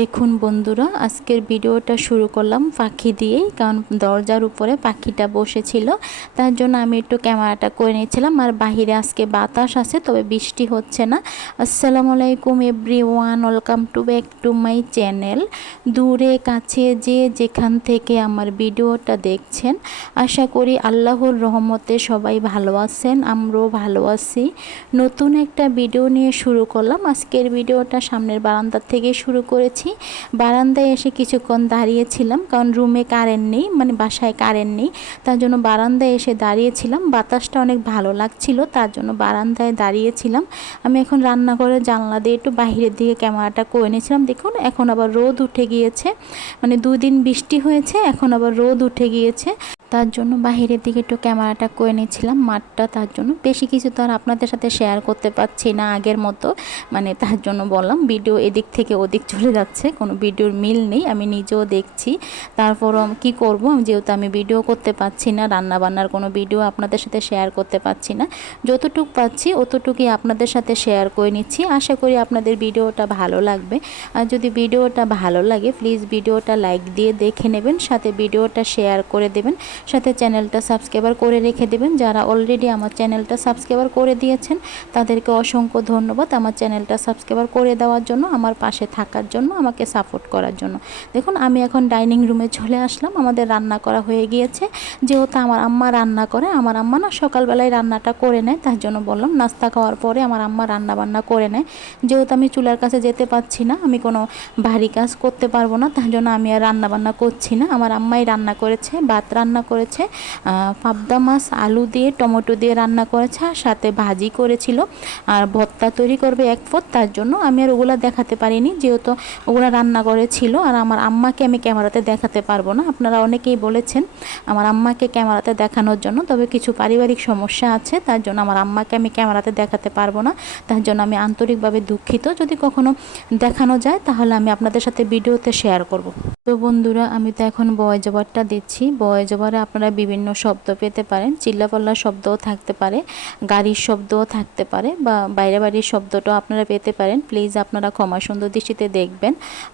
দেখুন বন্ধুরা, আজকের ভিডিওটা শুরু করলাম পাখি দিয়েই, কারণ দরজার উপরে পাখিটা বসেছিল। তার জন্য আমি একটু ক্যামেরাটা করে নিয়েছিলাম, আর বাহিরে আজকে বাতাস আছে, তবে বৃষ্টি হচ্ছে না। আসসালামু আলাইকুম everyone welcome to back to my channel. দূরে, কাছে যে যেখান থেকে আমার ভিডিওটা দেখছেন, আশা করি আল্লাহর রহমতে সবাই ভালো আছেন, আমরাও ভালো আছি। নতুন একটা ভিডিও নিয়ে শুরু করলাম। আজকের ভিডিওটা সামনের বারান্দার থেকে শুরু করেছি। বারান্দায় এসে কিছুক্ষণ দাঁড়িয়েছিলাম, কারণ রুমে কারেন্ট নেই মানে বাসায় কারেন্ট নেই। তার জন্য বারান্দায় এসে দাঁড়িয়েছিলাম। বাতাসটা অনেক ভালো লাগছিল, তার জন্য বারান্দায় দাঁড়িয়েছিলাম। আমি এখন রান্নাঘরে জানলা দিয়ে একটু বাহিরের দিকে ক্যামেরাটা করে নিয়েছিলাম। দেখুন, এখন আবার রোদ উঠে গিয়েছে। মানে দুদিন বৃষ্টি হয়েছে, এখন আবার রোদ উঠে গিয়েছে। তার জন্য বাহিরের দিকে একটু ক্যামেরাটা করে নিয়েছিলাম। মাঠটা তার জন্য বেশি কিছু তো আর আপনাদের সাথে শেয়ার করতে পারছি না আগের মতো। মানে তার জন্য বললাম ভিডিও এদিক থেকে ওদিক চলে যাচ্ছে, কোনো ভিডিওর মিল নেই, আমি নিজেও দেখছি। তারপরও কি করব? যেহেতু আমি ভিডিও করতে পারছি না রান্না বান্নার কোনো ভিডিও আপনাদের সাথে শেয়ার করতে পারছি না। যতটুকু পাচ্ছি অতটুকুই আপনাদের সাথে শেয়ার করে নিচ্ছি। আশা করি আপনাদের ভিডিওটা ভালো লাগবে। আর যদি ভিডিওটা ভালো লাগে প্লিজ ভিডিওটা লাইক দিয়ে দেখে নেবেন, সাথে ভিডিওটা শেয়ার করে দেবেন। সাথে চ্যানেলটা সাবস্ক্রাইবার করে রেখে দেবেন। যারা অলরেডি আমার চ্যানেলটা সাবস্ক্রাইবার করে দিয়েছেন, তাদেরকে অসংখ্য ধন্যবাদ আমার চ্যানেলটা সাবস্ক্রাইবার করে দেওয়ার জন্য, আমার পাশে থাকার জন্য, আমাকে সাপোর্ট করার জন্য। দেখুন, আমি এখন ডাইনিং রুমে চলে আসলাম। আমাদের রান্না করা হয়ে গিয়েছে। যেহেতু আমার আম্মা রান্না করে, আমার আম্মা না সকালবেলায় রান্নাটা করে নেয়, তার জন্য বললাম, নাস্তা খাওয়ার পরে আমার আম্মা রান্না বান্না করে নেয়। যেহেতু আমি চুলার কাছে যেতে পারছি না, আমি কোনো ভারী কাজ করতে পারব না, তার জন্য আমি আর রান্না বান্না করছি না। আমার আম্মাই রান্না করেছে, ভাত রান্না করেছে। পাবদা মাছ, আলু দিয়ে, টমেটো দিয়ে রান্না করেছে আর সাথে ভাজি করেছিল। আর ভর্তা তৈরি করবে এক পথ তার জন্য আমি আর ওগুলা দেখাতে পারিনি, যেহেতু ওগুলা রান্না করেছিল। আর আমার আম্মাকে আমি ক্যামেরাতে দেখাতে পারব না। আপনারা অনেকেই বলেছেন আমার আম্মাকে ক্যামেরাতে দেখানোর জন্য, তবে কিছু পারিবারিক সমস্যা আছে, তার জন্য আমার আম্মাকে আমি ক্যামেরাতে দেখাতে পারব না। তার জন্য আমি আন্তরিকভাবে দুঃখিত। যদি কখনো দেখানো যায়, তাহলে আমি আপনাদের সাথে ভিডিওতে শেয়ার করব। তো বন্ধুরা, আমি তো এখন বয় জবারটা দিচ্ছি। বয় জবারে আপনারা বিভিন্ন শব্দ পেতে পারেন। চিল্লাপাল্লার শব্দও থাকতে পারে, গাড়ির শব্দও থাকতে পারে বা বাইরে বাড়ির শব্দটাও আপনারা পেতে পারেন। প্লিজ আপনারা ক্ষমা সুন্দর দৃষ্টিতে দেখবেন।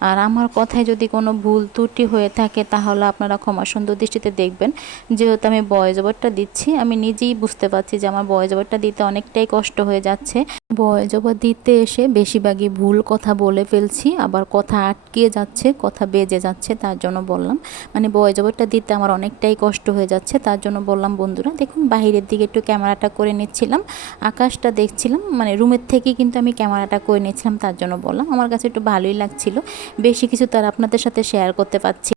আর আমার কথায় যদি কোনো ভুল ত্রুটি হয়ে থাকে তাহলে আপনারা ক্ষমা সুন্দর দৃষ্টিতে দেখবেন। যেহেতু আমি বয় জবরটা দিচ্ছি, আমি নিজেই বুঝতে পারছি যে আমার বয় জবরটা দিতে অনেকটাই কষ্ট হয়ে যাচ্ছে। বয় জবর দিতে এসে বেশিরভাগই ভুল কথা বলে ফেলছি, আবার কথা আটকে যাচ্ছে, কথা বেজে যাচ্ছে, তার জন্য বললাম। মানে বয় জবরটা দিতে আমার অনেকটাই কষ্ট হয়ে যাচ্ছে, তার জন্য বললাম, বন্ধুরা, দেখুন, বাহিরের দিকে একটু ক্যামেরাটা করে নিচ্ছিলাম, আকাশটা দেখছিলাম মানে রুমের থেকে কিন্তু আমি ক্যামেরাটা করে নিচ্ছিলাম, তার জন্য বললাম। আমার কাছে একটু ভালোই লাগছিল, বেশি কিছু তার আপনাদের সাথে শেয়ার করতে পারছি